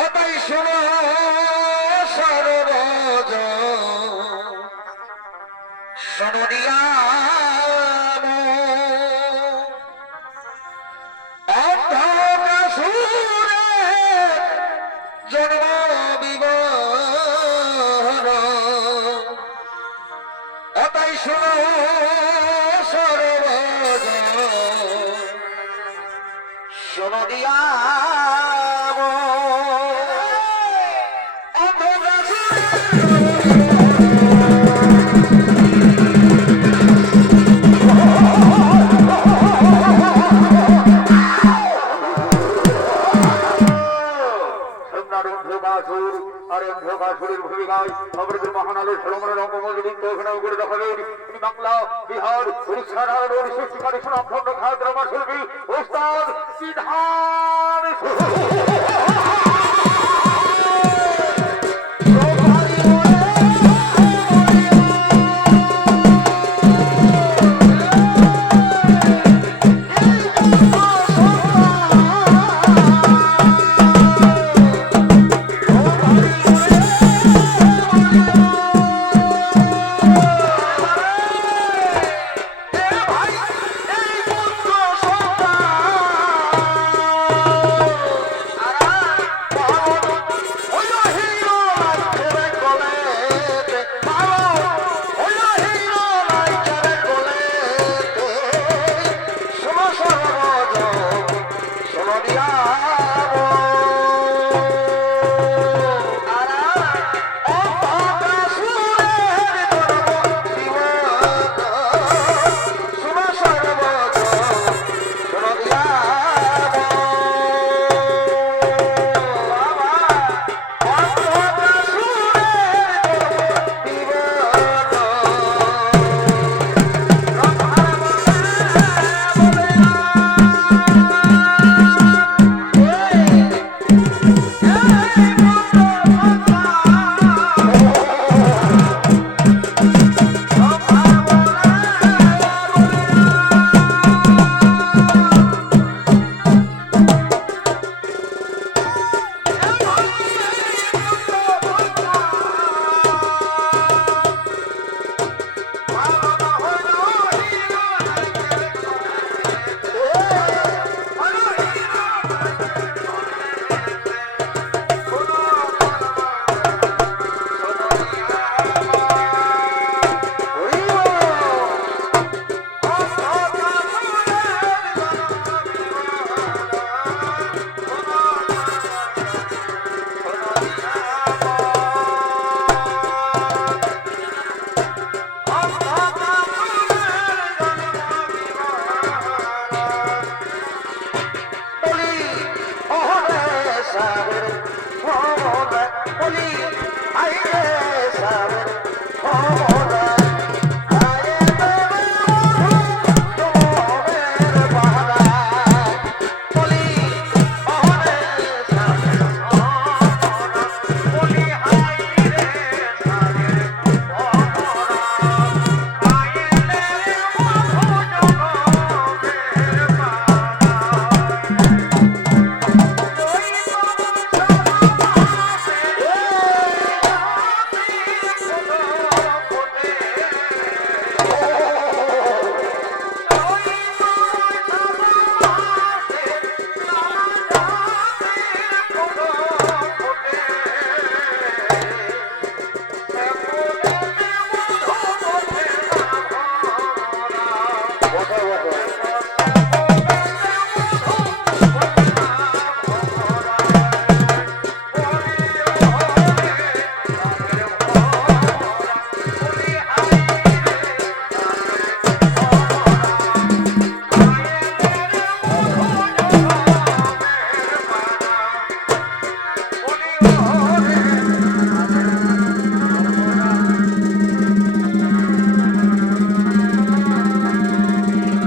এটাই শোনো সরোজ শোনিয়া জন্ম বিবর এটাই শোনো সরোজ শোনিয়া বাংলা বিহার উড়িষ্যার সৃষ্টিকারী সুনামধন্য খ্যাতনামা শিল্পী ওস্তাদ বিধান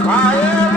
I am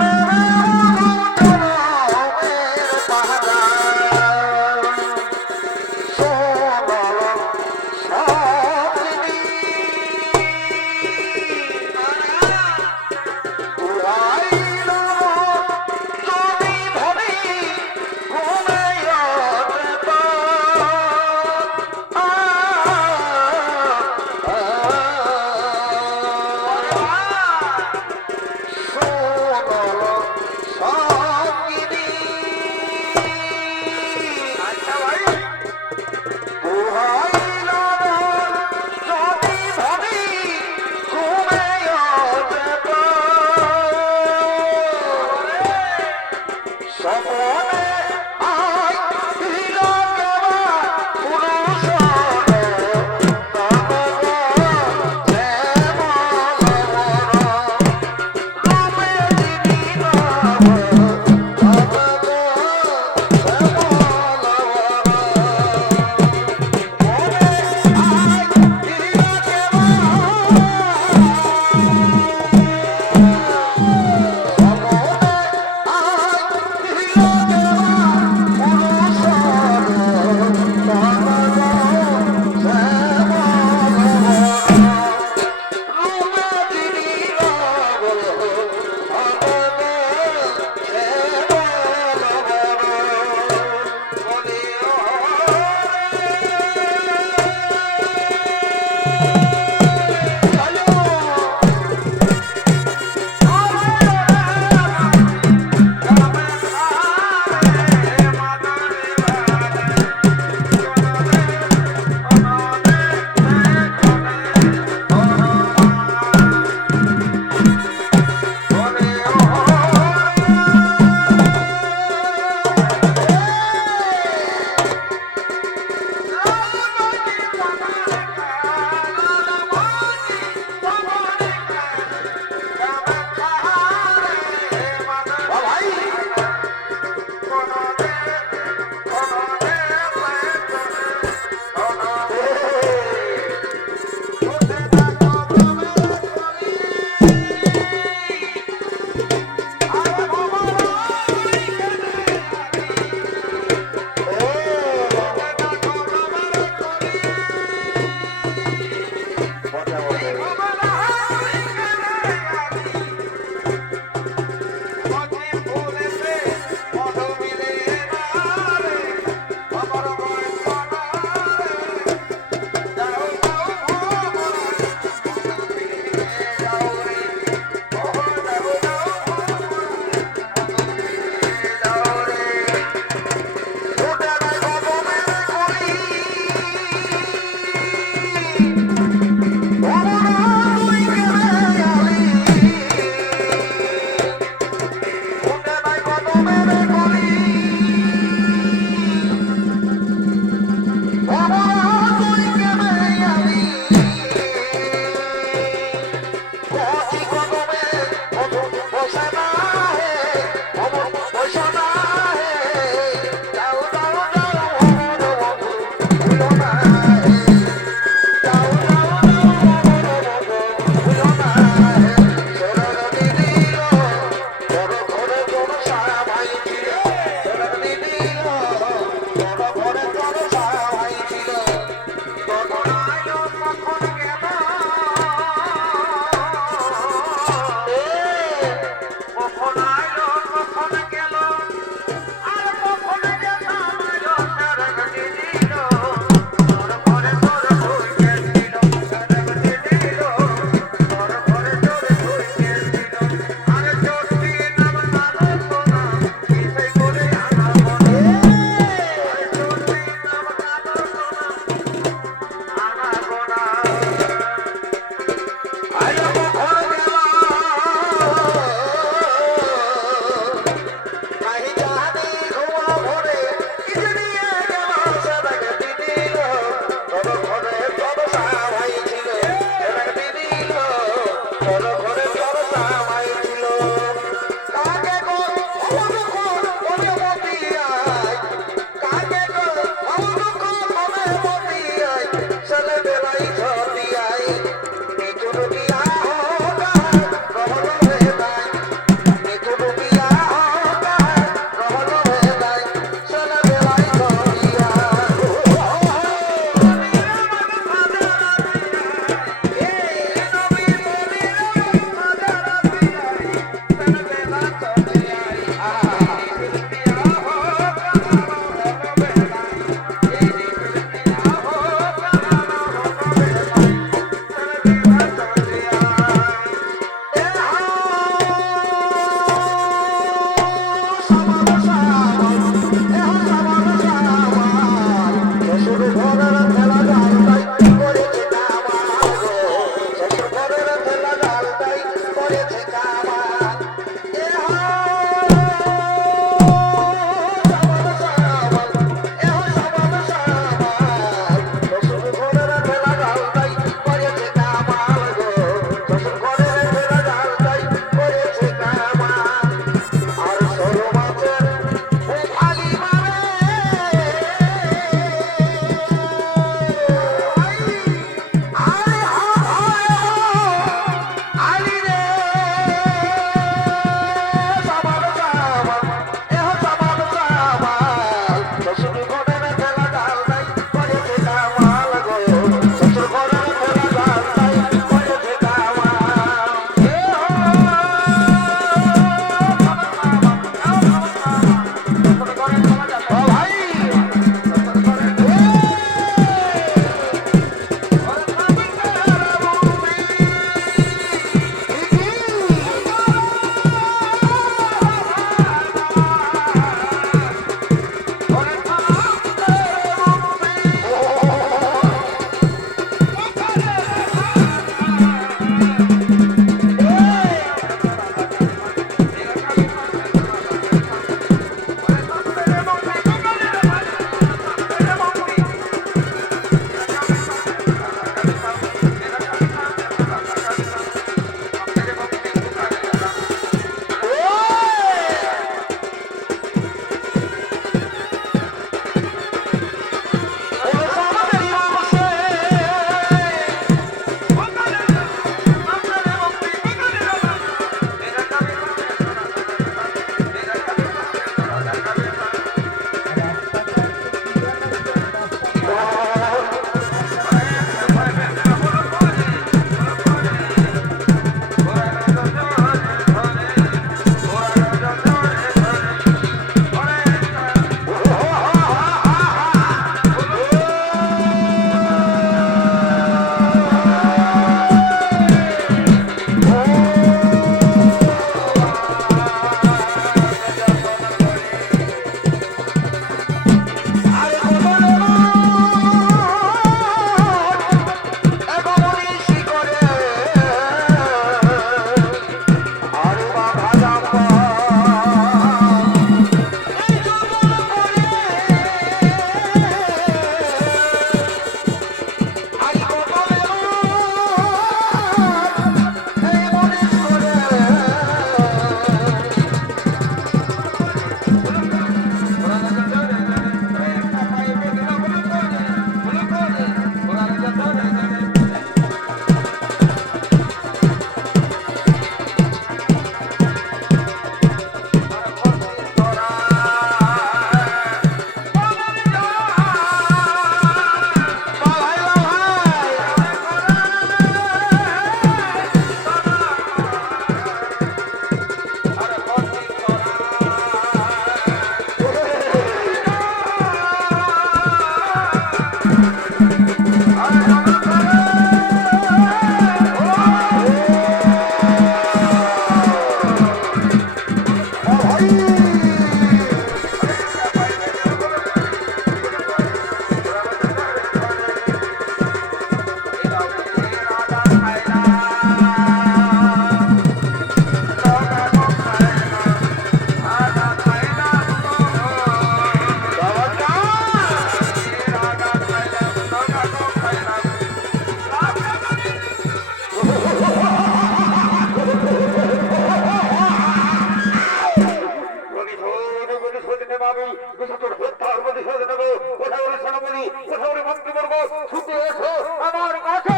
আমি বিশেষত হত্যার প্রতিশোধ নেব। কোথাও সেনাপতি, কোথাও মন্ত্রীবর্গ, ছুটে এসো আমার কাছে।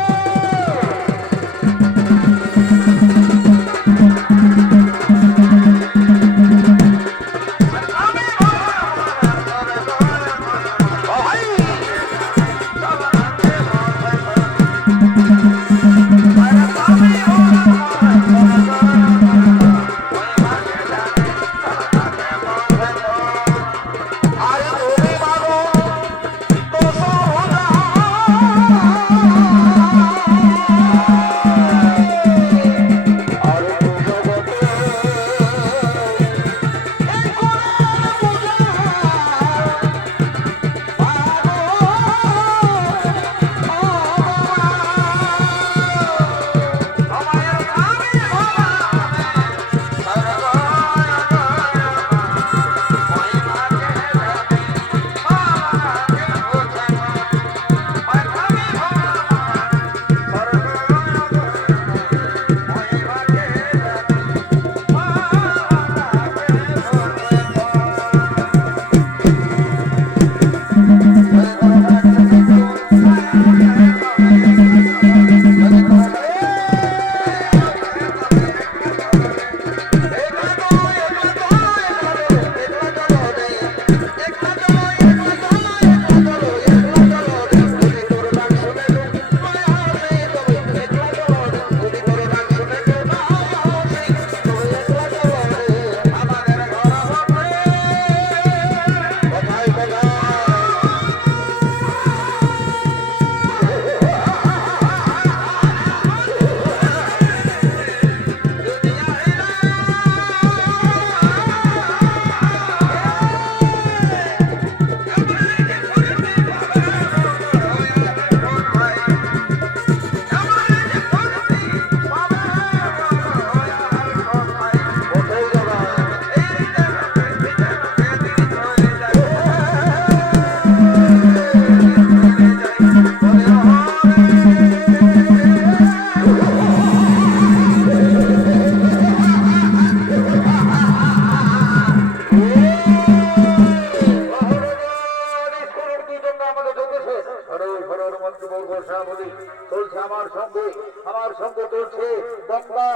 আমার সঙ্গে চলছে গঙ্গা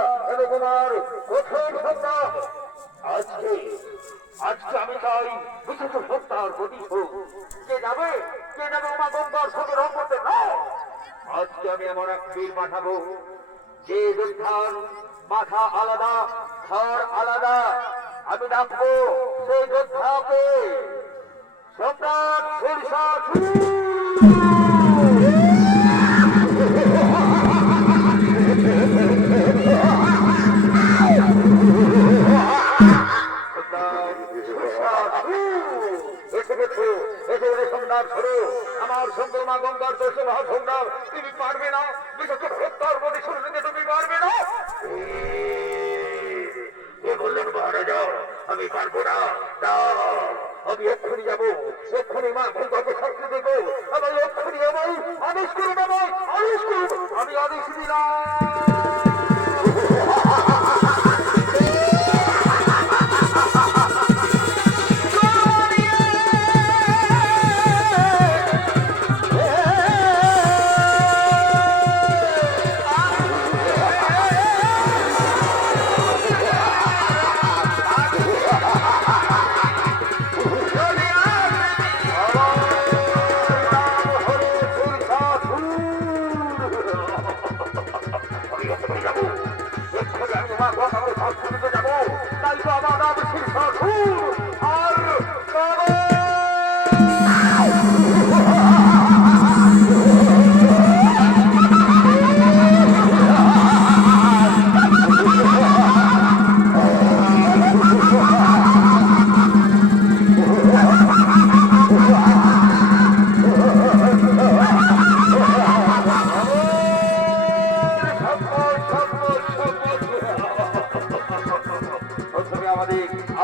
কুমার কঠোর সংগ্রাম। আজকে আমি চাই বিশেষ হত্যার প্রতিশোধ। কে যাবে আমার গঙ্গার সঙ্গে রং করতে? আজকে আমি এমন এক বীর পাঠাবো যে যোদ্ধার মাথা আলাদা, ঘর আলাদা। আমি ডাকবো সেই যোদ্ধাকে সম্রাট শেরশাহ। আমার সঙ্গে মা গঙ্গার দোষ মহাসংগ্রাম তুমি পারবে না, বিশেষ হত্যার প্রতিশোধ নিতে তুমি পারবে না। বললেন মহারাজা আমি পারবো না, আমি এক্ষুনি যাবো, এক্ষুনি মা গঙ্গাকে শাস্তি দেবো, আমি এক্ষুনি যাবো, আদেশ করুন, আমি আদেশ দিলাম।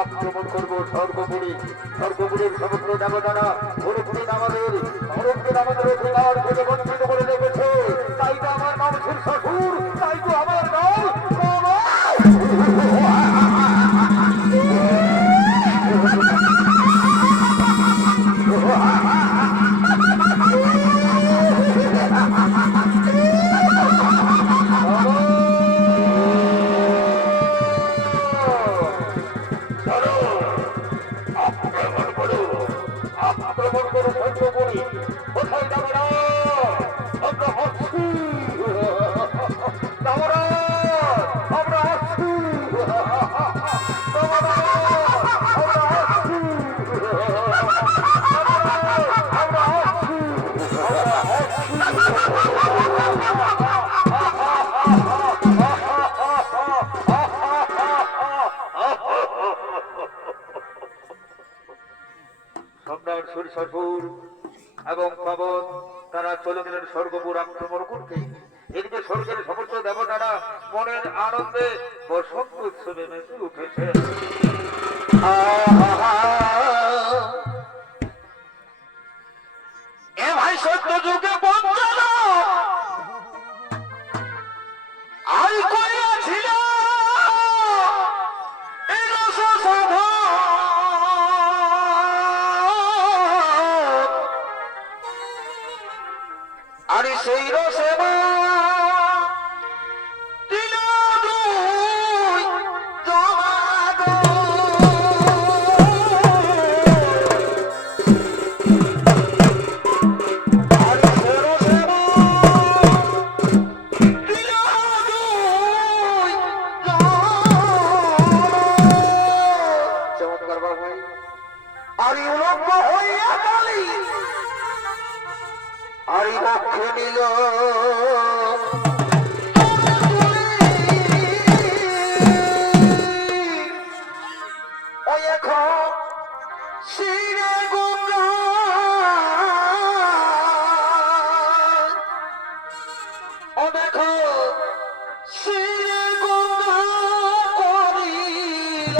আক্রমণ করবো স্বর্গপুরীর সমগ্র দেবতারা আমাদের অধিকার থেকে বঞ্চিত করে রেখেছে। তাই তো আমার নাম শেরশাহ, তাই তো আমার নাম। কোথায় যাবে না আমরা আসছি আমরা আমরা আসছি আমরা আসছি সম্রাট সরিষাসুর এবং পবন তারা চলে গেলেন স্বর্গপুর আক্রমণ করতে। এদিকে স্বর্গের সমস্ত দেবতারা মনের আনন্দে বসন্ত উৎসবে মেতে উঠেছে। এ ভাই সত্য যুগে বঞ্চনা আই করিয়াছিল এই রস সাধন, আর সেই রসে দিল দুই জমাগো। আর সে রসে দিল দুই চমৎকার বাবা। আর উলম্ব হইয়া কালী আরি লক্ষ্যে নিল ওই এখন শিরে গঙ্গা ও দেখো শিরে গঙ্গা করিল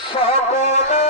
সকলে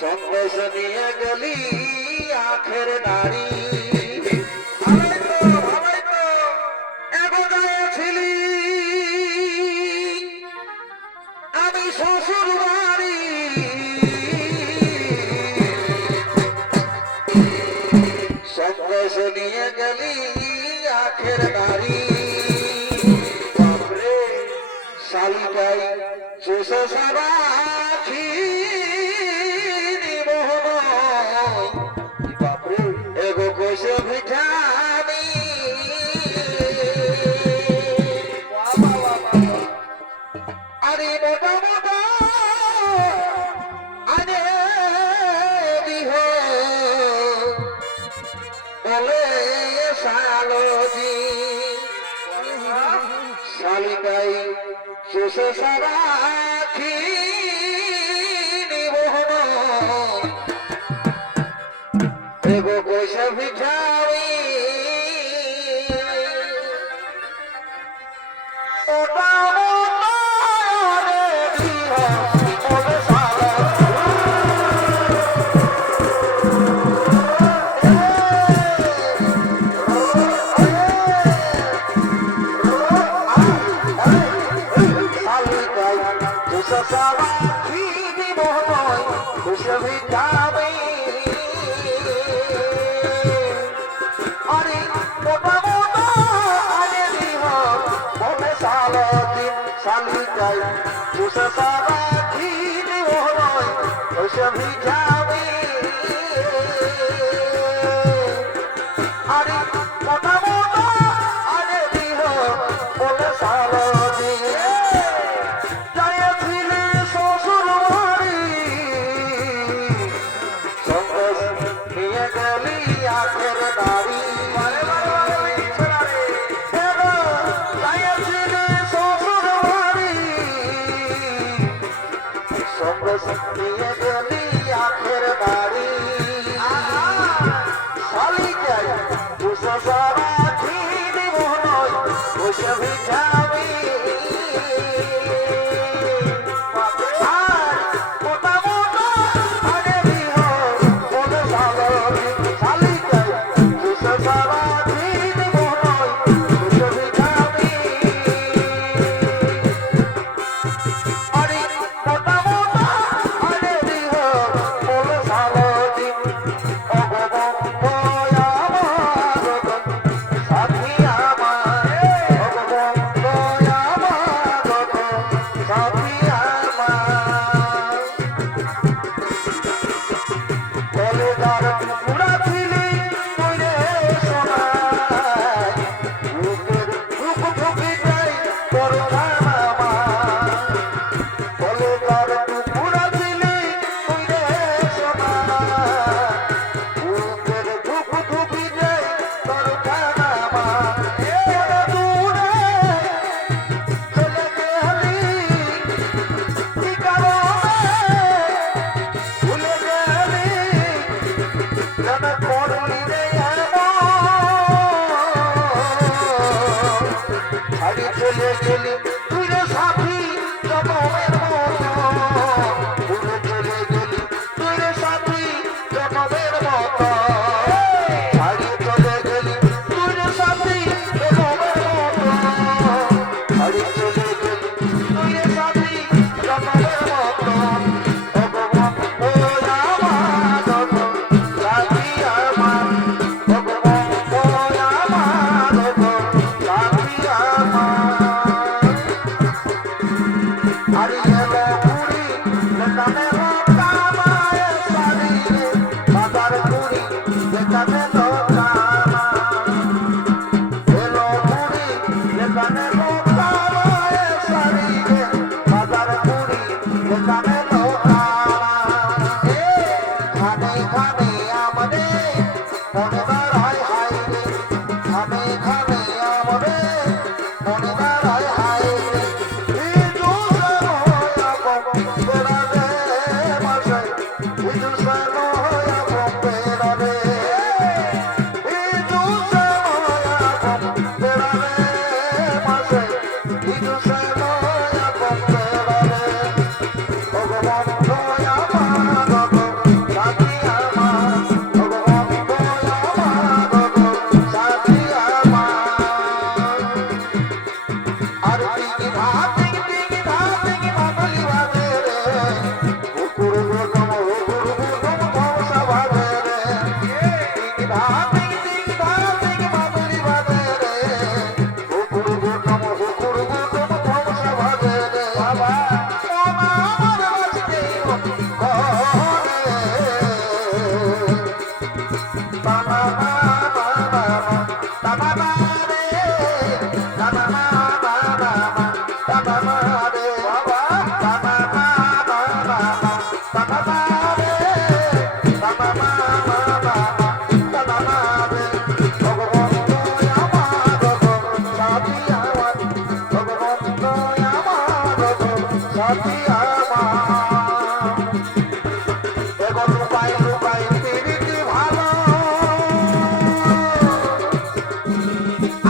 সঙ্গে নিয়ে গেলি আখের দাড়ি ছিলি আমি শ্বশুর বাড়ি সঙ্গে নিয়ে গেলি আখের দাড়ি বাপরে শালিকাই চোষে সারা শালিকাই চোষে সারা এগো পয়সা ভিখারি নিয়ে গেলি আখের বাড়ি কলেজার টুকরা ছিলি তুই রে সোনা বুকের বুক ঢুকি যাই তোর নামা কলেজার টুকরা ছিলি তুই রে সোনা বুকের বুক ঢুকি যাই তোর নামা দূরে চলে গেলি কি কারণে ভুলে গেলি কেন করলি রে ছাড়ি চলে গেলি তুই রে সাথী জনমের মতো ভুলে চলে গেলি তুই রে সাথী জনমের মতো ছাড়ি চলে গেলি তুই রে সাথী জনমের মতো ছাড়ি চলে গেলি তুই রে সাথী জনমের মতো ভগবান ও আমার সাথী আমার ভগবান ও আমার সাথী আমার আরে এলো পুরি যেখানে লোকামায় সারি রে বাজার পুরি যেখানে লোকামা এলো পুরি যেখানে লোকামায় সারি রে বাজার পুরি যেখানে লোকামা খানে খানে আমাদের মনে দাঁড়ায় হাই রে খানে খানে আমাদের মনে দাঁড়ায় হাই রে আর টিকি ভাতি টিকি ভাতি মাগলি বাজে রে কুকুর গোলম হুকুর গোলম ধমসা বাজে রে টিকি ভাতি মাগলি বাজে রে কুকুর গোলম হুকুর গোলম ধমসা বাজে রে বাবা ওমা আমার বাজতে কোনে বাবা বাবা বাবা রে বাবা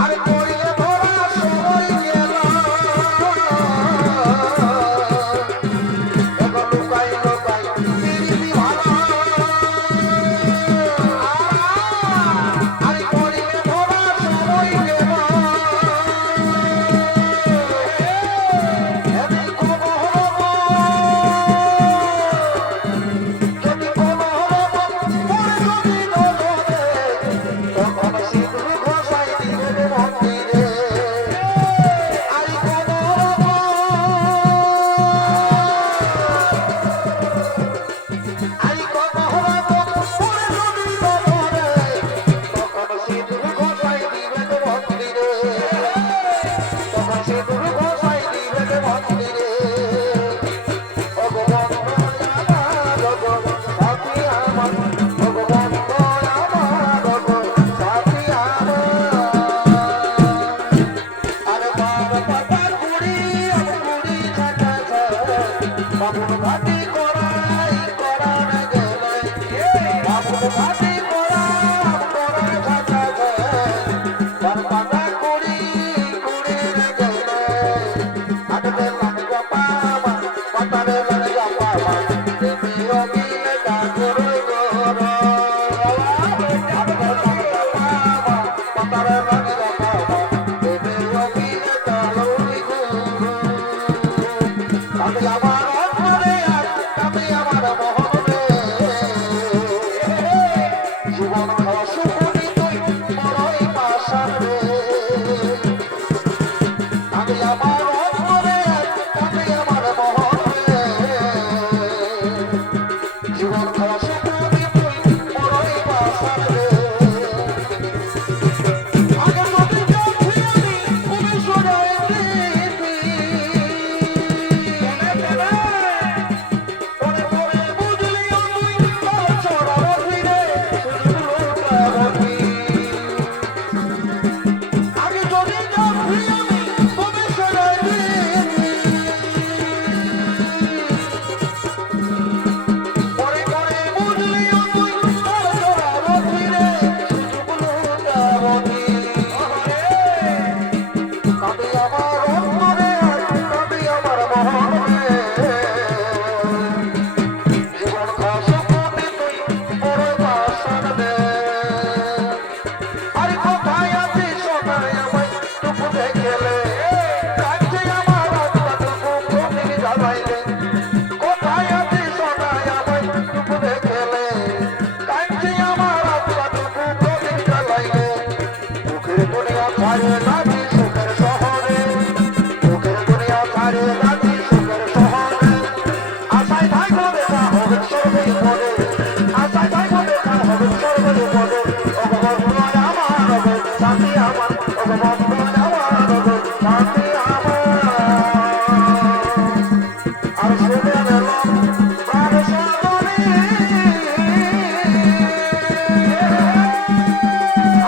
আরে করিয়ে ধরা সময় গেল এখন লুকাই লুকাই পিরিতি ভালো আরে করিয়ে ধরা সময় গেল এমনি কোনো হলো যদি কোনো হলো মরে যদি নজরে তখন সিঁদুর ঘষাই দিবে মন্দিরে আরে কোনো আরে কোনো হলো মরে যদি নজরে তখন সিঁদুর ঘষাই দিবে মন্দিরে তখন সিঁদুর ঘষাই দিবে মন্দিরে ভগবান আমার সাথী আমার ভগবান আমার সাথী আমার আরে বাবা পাতা কুড়ি ছাটা বাবুর ভাটি করাই করান গেলে বাবুর ভাটি করাই ছাটা পাতা কুড়ি গেলে আটকে লাগে পাবা পাতারে লাগে পাবা দেবী অবিলে ডাকরে গর আটকে লাগে পাবা পাতারে লাগে পাবা দেবী অবিলে ডাকরে গর আমি আমার অন্তরে আমি আমার মহরে জীবন সুখী তুই মরই পাশারে আমি আমার অন্তরে আমি আমার মহরে জীবন ভাসে তুমি তুই বড়ই বাসার রে আগে নদী যাচ্ছি আমি তুমি শোনাই পরে পরে বুঝলি আমি তার ছড়া বসি রে বসি আগে নদী যাচ্ছি আমি তুমি শোনাই পরে পরে বুঝলি তুই তার ছড়া বসি রে বসি কাঁদে আমার অন্তরে কাঁদে আমার মনে জীবন খাসুকুতে তুই বড় বাসন দে আর কোথায় আছিস সোনায় আমায় টুকু দেখলে কাছে আমার আত্মাটুকু প্রতীক জ্বালাইলে কোথায় আছিস সোনায় আমায় টুকু দেখলে কাছে আমার আত্মাটুকু প্রতীক জ্বালাইলে মুখের দুনিয়া ছাড়ে নাচি সুখের শহরে মুখের দুনিয়া ছাড়ে নাচি সুখের শহরে আশায় থাকবো দেখা হবে সর্বে পদে আশায় থাকবো দেখা হবে সর্বে পদে অগবন্ধয় আমার হবে শান্তি আমার অগবন্ধয় আমার হবে শান্তি আমার আর শুনে গেলাম প্রাণ সর্বনে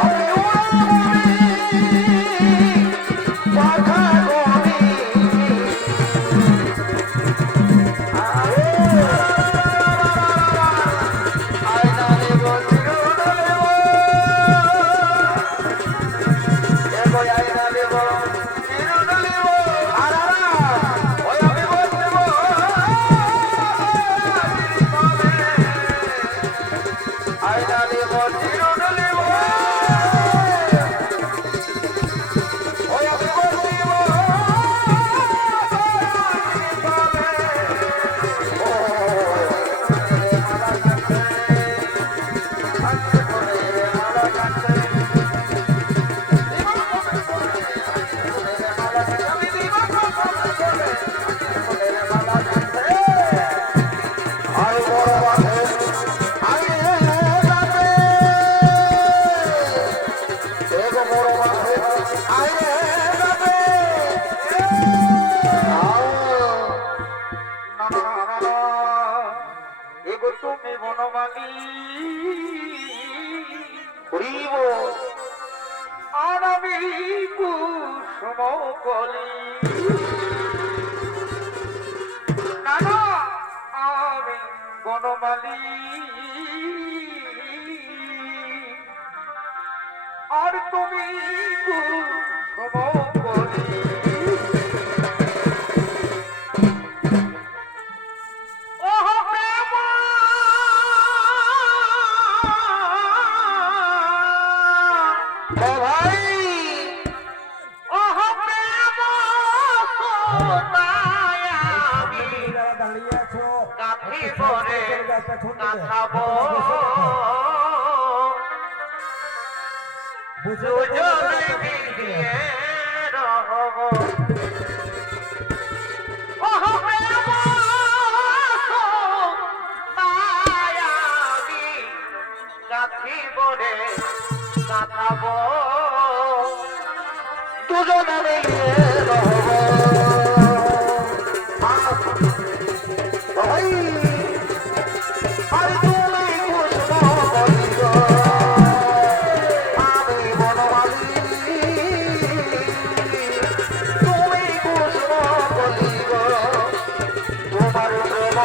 আমি উড়াবনি পাখা গনি আয়না দেব চিরুন দেব এগো আয়না দেব চিরুন দেব আর ওই আমি বলতেব আয়না দেব চিরুন দেব ওই আমি বলতেব আয় বড় বাঁধে আয় যাবে এগো বড় বাঁধে আয় যাবে এগো তুমি বনমালী হরিব আর আমি কুসুম কলি না না আমি বনমালী আর তুমি কুসুম কলি ওহ প্রেম ও ভাই ওহ প্রেম সোনায় আমি দাঁড়িয়ে আছো কাঠি পরে কাঁথাবো দুজনে মিলিয়ে রহব ওহ প্রেম সোনায় আমি কাঠি পরে কাঁথাবো দুজনে মিলিয়ে রহব ভাই আর তুমি কুসুম বলিব আমি বনমালী তুমি কুসুম বলিব তোমার প্রেম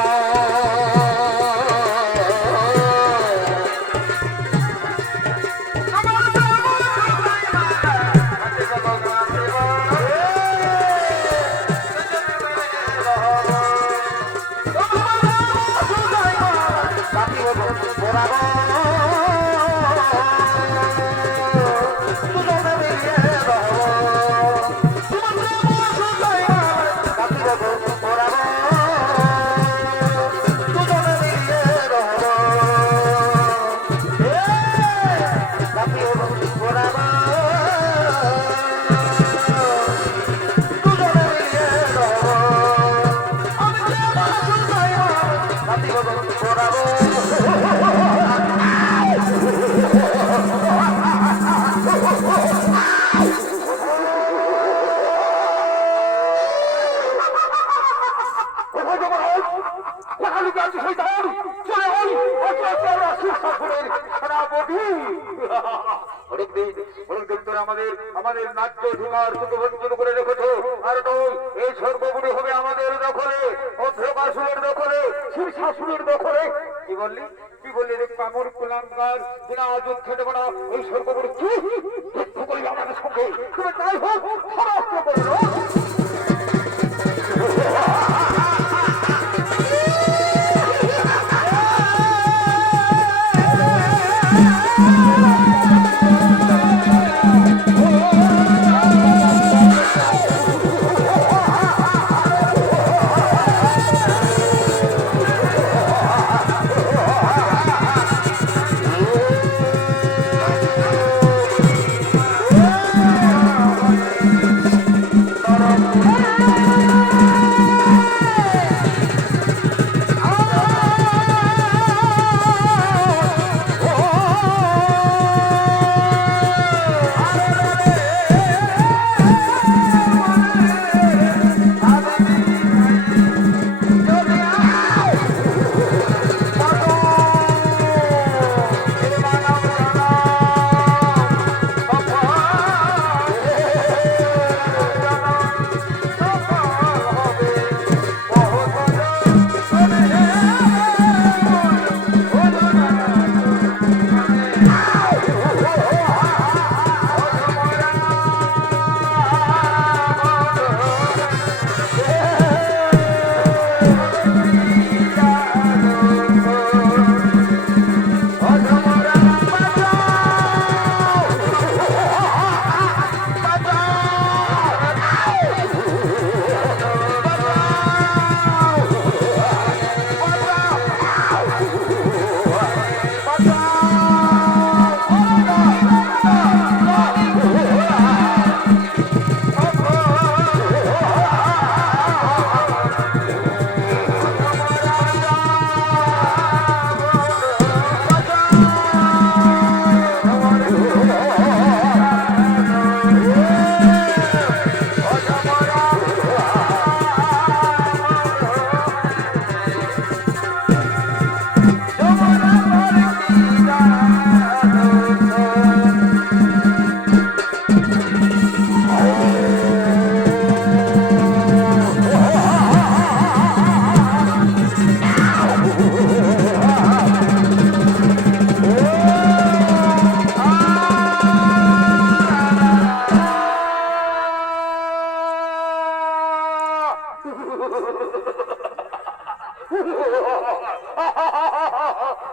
Bravo! শ্বশুরের সেনাপতি। অনেকদিন অনেকদিন ধরে আমাদের আমাদের ন্যায্য অধিকার থেকে বঞ্চিত করে রেখেছো। আর নয়, এই স্বর্গপুরী হবে আমাদের দখলে, অন্ধকাসুরের দখলে, শীর্ষাসুরের দখলে। কি বললি কি বললি রে পামর কুলাঙ্গার, বিনা যুদ্ধে দেবো না এই স্বর্গপুরী। কি যুদ্ধ করবি আমাদের সঙ্গে? তুমি তাই হোক, পরাস্ত করো।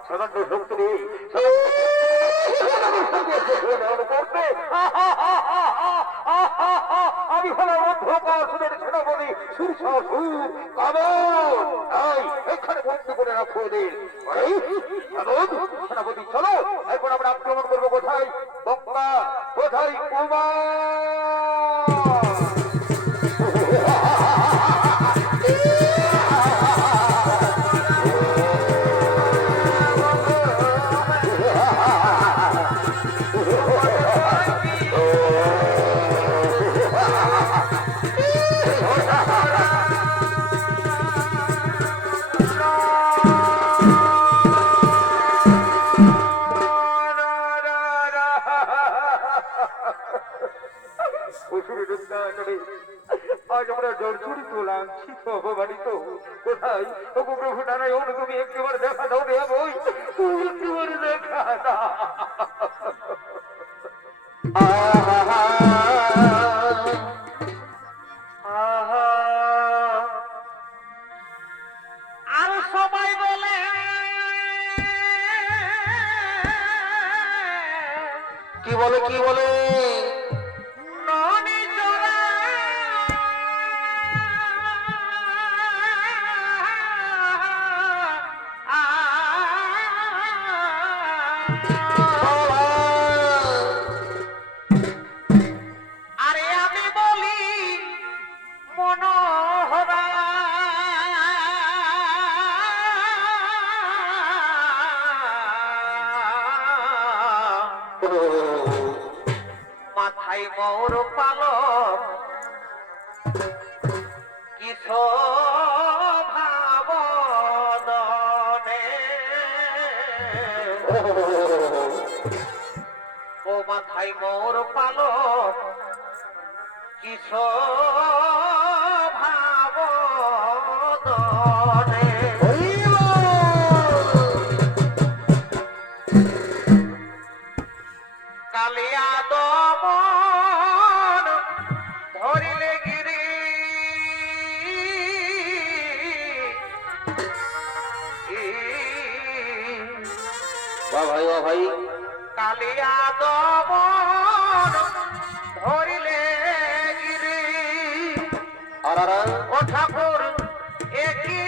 সাধারণ শক্তি নেই, আমি হলাম অন্ধকাসুরের সেনাপতি শীর্ষাসুর কামর। তাই এখানে বন্দি করে রাখো ওদের। সেনাপতি চলো, এরপর আমরা আক্রমণ করবো। কোথায় গঙ্গা, কোথায় কুমার? আজ আমরা জর্জরিত, লাঞ্ছিত, অপমানিত। কোথায় ওগো প্রভু নারায়ণ, তুমি একেবারে দেখা দাও রে বই, তুমি একেবারে দেখা দাও। আর সবাই বলে কি বলে কি বলে? ননি জোড়া আরে আমি বলি মনোহরা মাথায় মোর পালক কি শোভাবনে ও মাথায় মোর পালক কিশোর ভাব দনে কালিয়া দমন ধরিলে গিরি বাহ ভাই কালিয়া দমন ধরিলে গিরি আর ও ঠাকুর একই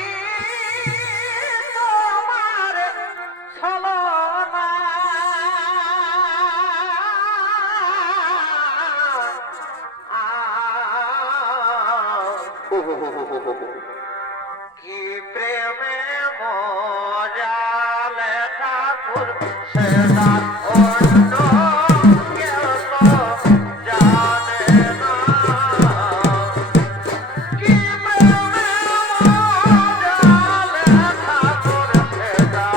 তোমার ছলনা কি প্রেমে মজালে ঠাকুর সেটা অন্য কেউ তো জানে না কি প্রেমে মজালে ঠাকুর সেটা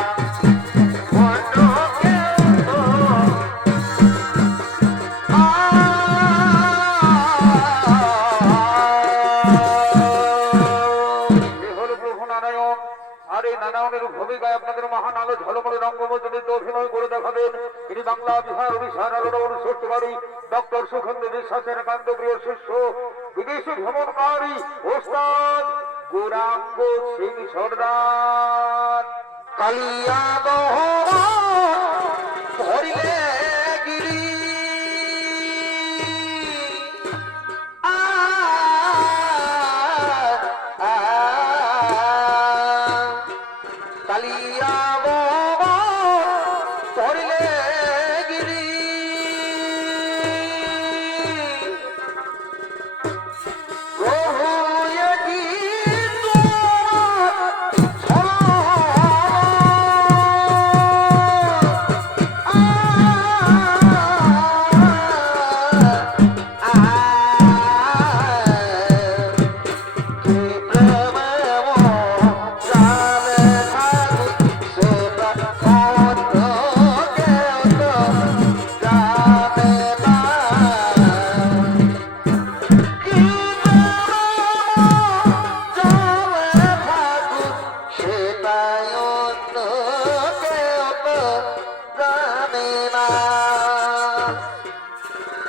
অন্য কেউ তো আর এই নারায়ণের ভূমিকায় আপনাদের মহান আলো ঝলমলে রঙ্গমঞ্চে অভিনয় করে দেখাবেন তিনি বাংলা বিহার উড়িষ্যার আলোড় অনুষ্ঠিতকারী ডক্টর সুখেন্দ্র বিশ্বাসের কান্তপ্রিয় শিষ্য বিদেশি ভ্রমণকারী ওস্তাদ গৌরাঙ্গ সিং সর্দার। কালিয়া ধরিলে গিরি কালিয়া ধরিলে গিরি প্রভু কি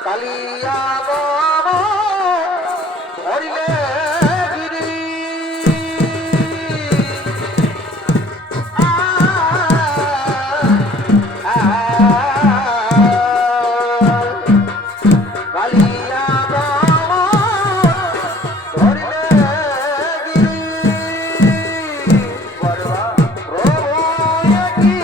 কালিয়া ধরিলে গিরি কালিয়া ধরিলে গিরি প্রভু কি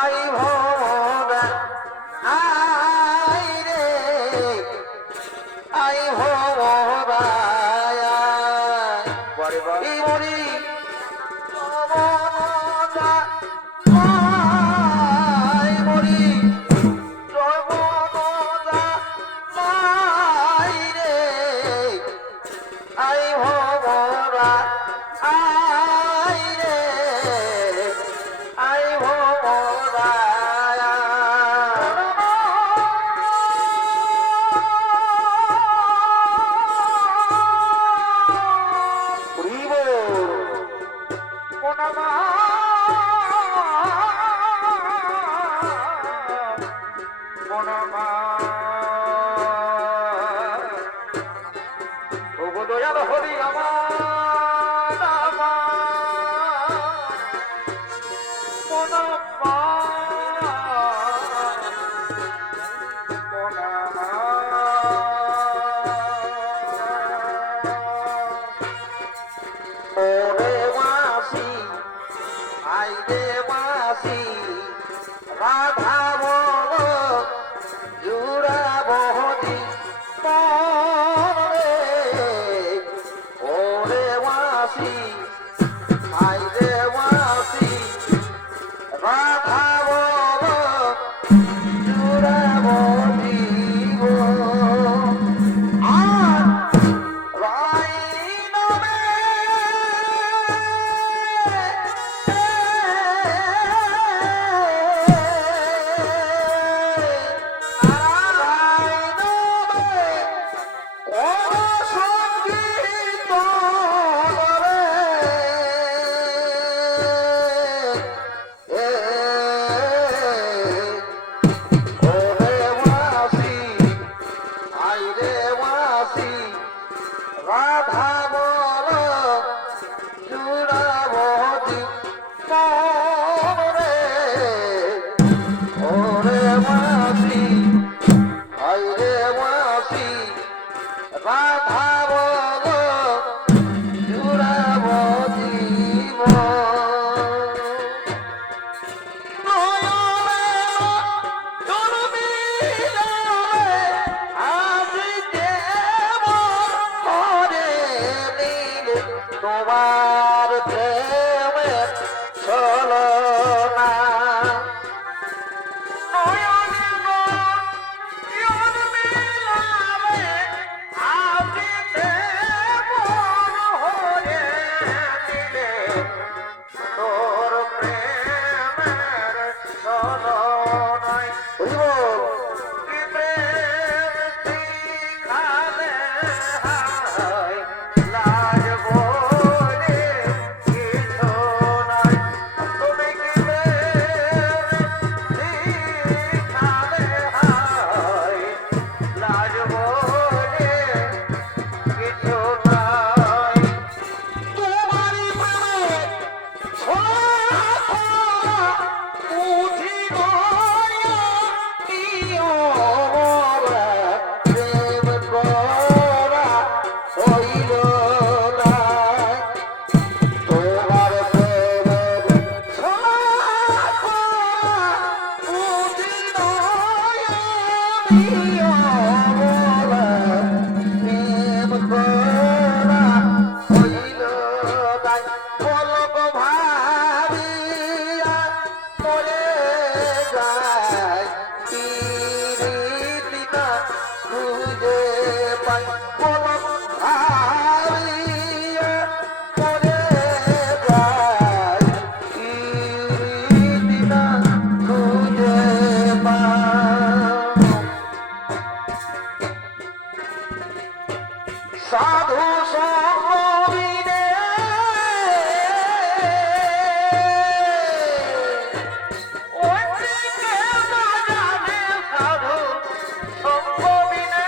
আই ভোরা আই রে আই ভোরা এই মরি আই মরি আই রে আই ভোরা আই রে আই ভোরা হাইরে মাসি রাধা বল জুড়াবতি রে ওরে মাসি হাইরে মাসি রাধা বল জুড়াবতি তোমার প্রেমের ছলনা তোর প্রেমের ছলনায় কি প্রেম শিখালে হায় লাজ বলে কিছু নাই তুমি কি প্রেম শিখালে হায় লাজ বলে কিছু নাই তোমারই প্রেমে সাধু সঙ্গবিনে সাধু সঙ্গবিনে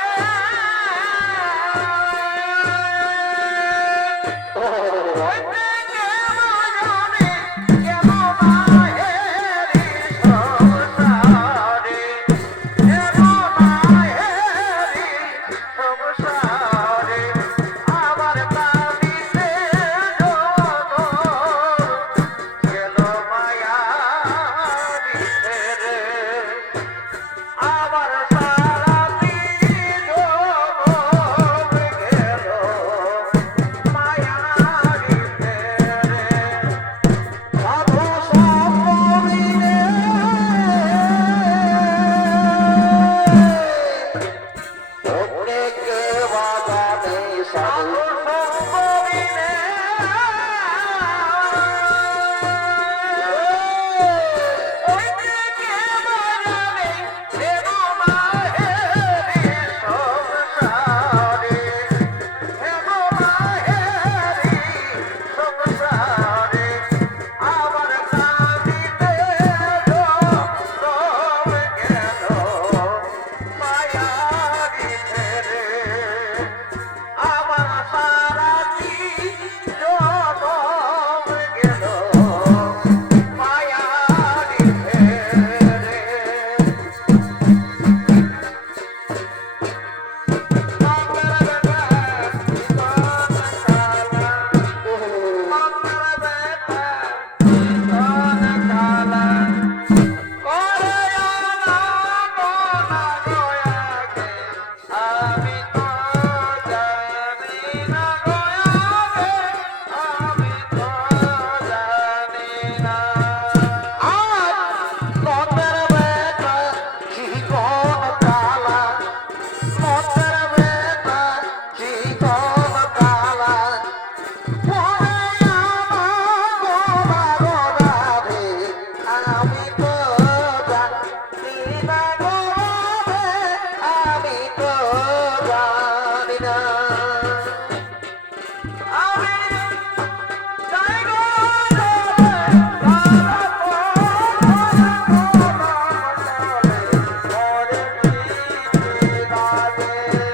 রাধে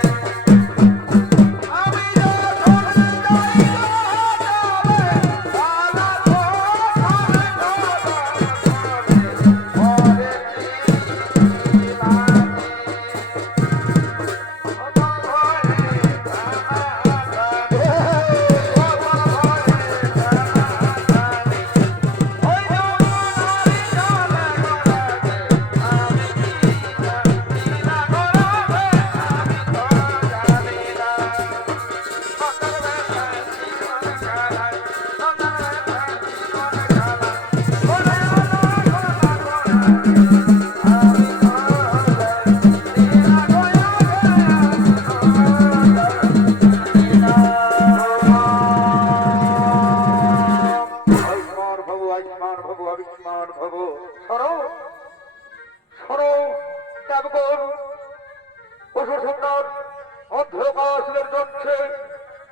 চলছে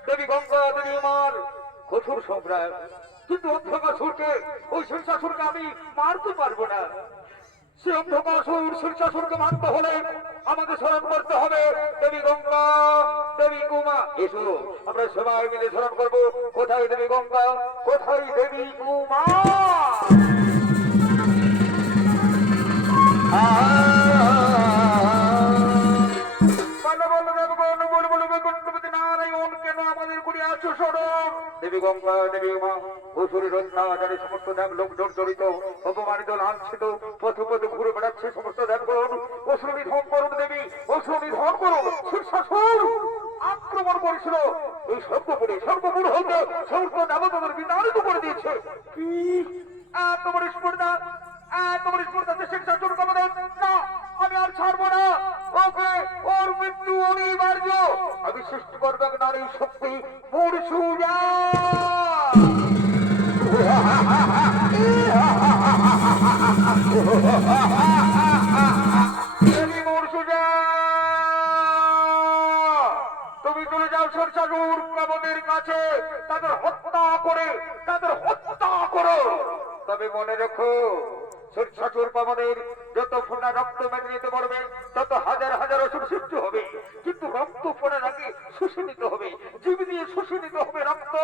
দেবী গঙ্গা দেবী মার কঠোর সংগ্রাম, কিন্তু অন্ধকাসুরকে ওই শিরশাসুরকে আমি মারতে পারবো না। সে অন্ধকাসুর শিরশাসুরকে মারতে হলে আমাকে স্মরণ করতে হবে দেবী গঙ্গা দেবী উমা। এসো আমরা সবাই মিলে স্মরণ করবো, কোথায় দেবী গঙ্গা, কোথায় দেবী উমা। দেবী গঙ্গা দেবী উমা অসুরের অত্যাচারে সমস্ত দেব লোক জর্জরিত, অপমানিত, লাঞ্ছিত, পথে পথে ঘুরে বেড়াচ্ছে সমস্ত দেবগণ। অসুর নিধন করুন দেবী, অসুর নিধন করুন। শিরশাসুর আক্রমণ করেছিল এই সর্বপুরে, সর্বপুর হইতে সমস্ত দেবতাদের বিতাড়িত করে দিয়েছে। কি এত বড় স্পর্ধা, এত বড় স্পর্ধা শিরশাসুর কমানো না, আমি আর ছাড়বো না। ওকে ওর মৃত্যু অনিবার্য। আমি সৃষ্টি করবো এক নারী শক্তি মুরসুজা। মুরসুজা তুমি চলে যাও শিরশাসুর কাবদের কাছে, তাদের হত্যা করে, তাদের হত্যা করো। তবে মনে রেখো শিরশাসুর পাবনের যত ফোঁটা রক্ত মেনে নিতে পারবে তত হাজার হাজার অসুর সৃষ্টি হবে, কিন্তু রক্ত ফোঁটার আগে শুষে নিতে হবে, জীব দিয়ে শুষে নিতে হবে রক্ত।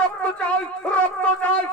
রক্ত চাই, রক্ত চাই।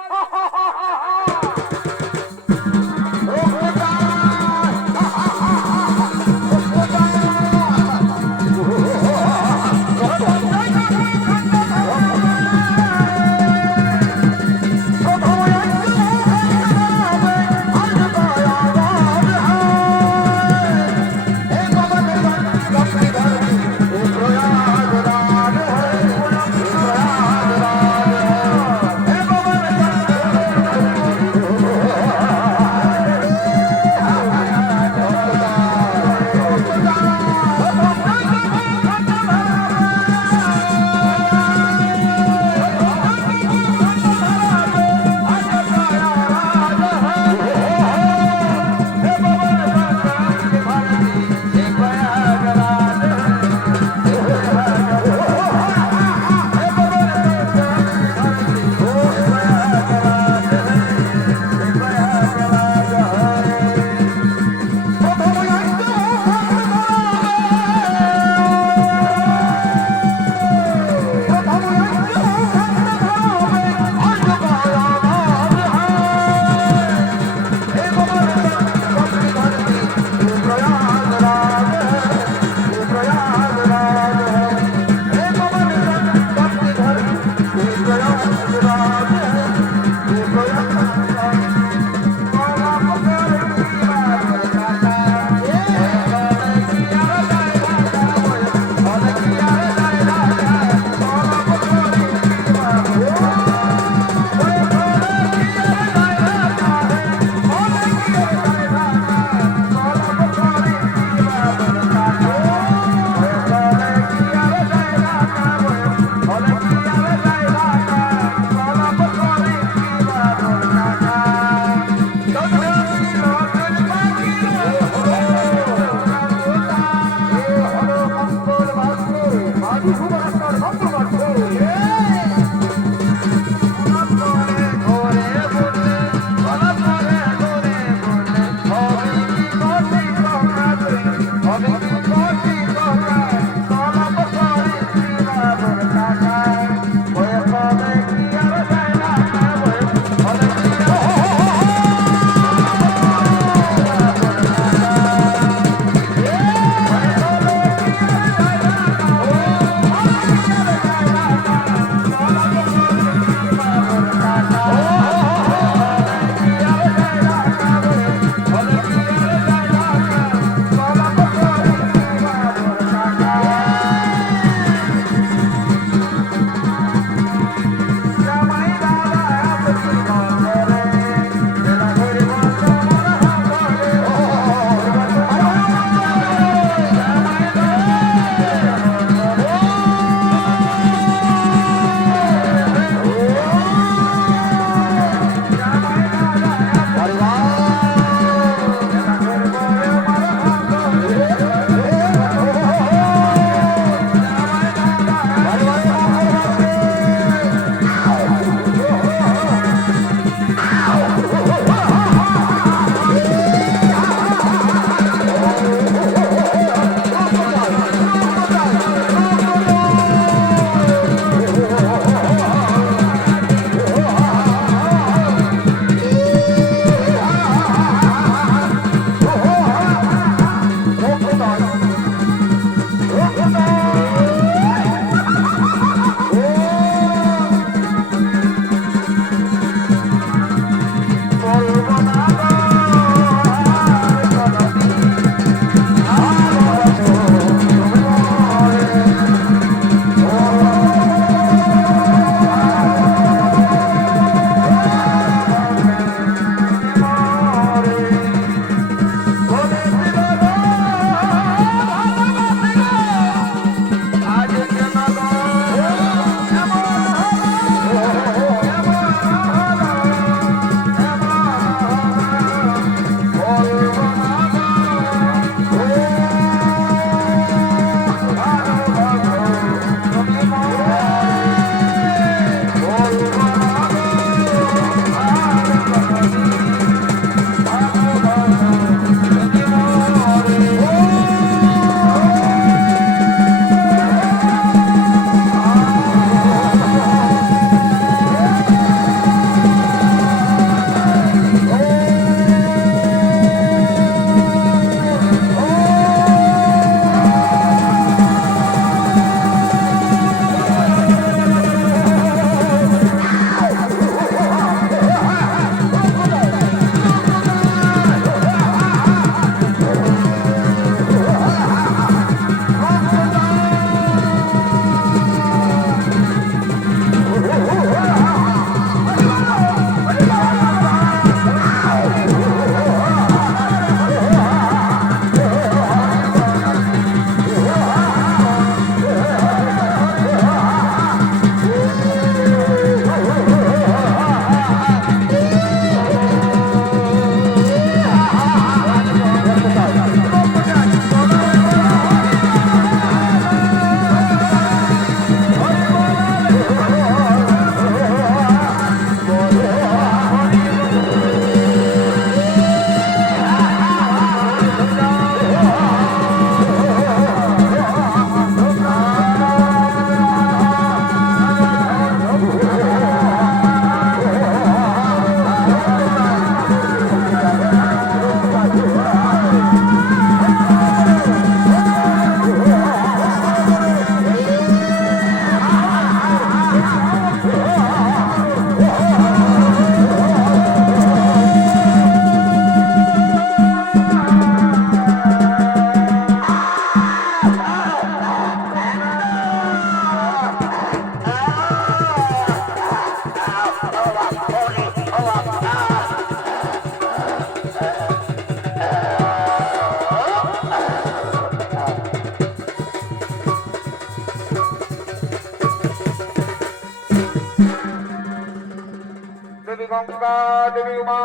গঙ্গা দেবী উমা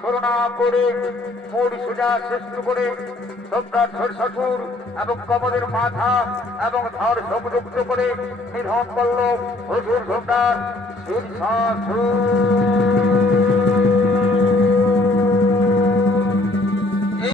করুণা করে মুড় সোজা শ্রেষ্ঠ করে সম্রাট শ্বশুর এবং কমলের মাথা এবং ধর সংযুক্ত করে নিধন করল হুজুর সম্রাট শীর্ষাসুর।